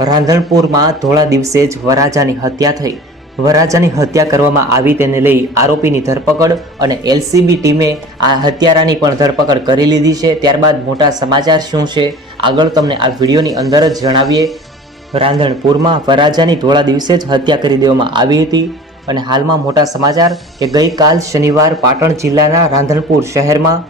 રાંધણપુરમાં ધોળા દિવસે જ વરાજાની હત્યા થઈ. વરાજાની હત્યા કરવામાં આવી તેને લઈ આરોપીની ધરપકડ અને એલસીબી ટીમે આ હત્યારાની પણ ધરપકડ કરી લીધી છે. ત્યારબાદ મોટા સમાચાર શું છે? આગળ તમને આ વિડીયોની અંદર જ જણાવીએ. રાંધણપુરમાં વરાજાની ધોળા દિવસે જ હત્યા કરી દેવામાં આવી હતી અને હાલમાં મોટા સમાચાર કે ગઈકાલ શનિવાર પાટણ જિલ્લાના રાંધણપુર શહેરમાં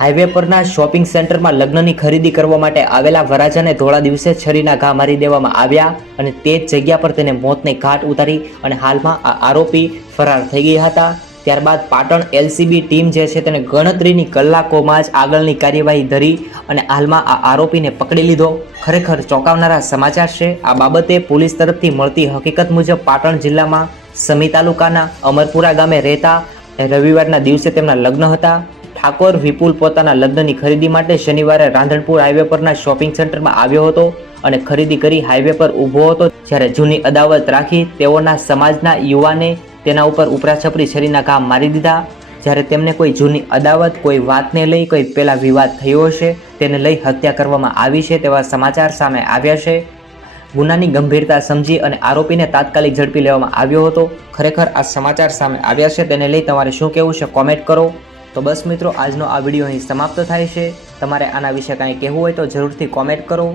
હાઈવે પરના શોપિંગ સેન્ટરમાં લગ્નની ખરીદી કરવા માટે આવેલા વરાજાને ધોળા દિવસે છરીના ઘા મારી દેવામાં આવ્યા અને તે જ જગ્યા પર તેને મોતને ઘાટ ઉતારી અને હાલમાં આ આરોપી ફરાર થઈ ગયા હતા. ત્યારબાદ પાટણ એલસીબી ટીમ જે છે તેને ગણતરીની કલાકોમાં જ આગળની કાર્યવાહી ધરી અને હાલમાં આ આરોપીને પકડી લીધો. ખરેખર ચોંકાવનારા સમાચાર છે. આ બાબતે પોલીસ તરફથી મળતી હકીકત મુજબ પાટણ જિલ્લામાં સમી તાલુકાના અમરપુરા ગામે રહેતા રવિવારના દિવસે તેમના લગ્ન હતા. ઠાકોર વિપુલ પોતાના લગ્નની ખરીદી માટે શનિવારે રાંધણપુર હાઈવે પરના શોપિંગ સેન્ટરમાં આવ્યો હતો અને ખરીદી કરી હાઈવે પર ઊભો હતો. જ્યારે જૂની અદાવત રાખી તેઓના સમાજના યુવાને તેના ઉપર ઉપરાછપરી છરીના ઘા મારી દીધા. જ્યારે તેમને કોઈ જૂની અદાવત, કોઈ વાતને લઈ કોઈ પેલા વિવાદ થયો હશે, તેને લઈ હત્યા કરવામાં આવી છે તેવા સમાચાર સામે આવ્યા છે. ગુનાની ગંભીરતા સમજી અને આરોપીને તાત્કાલિક ઝડપી લેવામાં આવ્યો હતો. ખરેખર આ સમાચાર સામે આવ્યા છે, તેને લઈ તમારે શું કહેવું છે કોમેન્ટ કરો. તો બસ મિત્રો, આજનો આ વીડિયો અહીં સમાપ્ત થાય છે. તમારે આના વિશે કાંઈ કહેવું હોય તો જરૂરથી કોમેન્ટ કરો.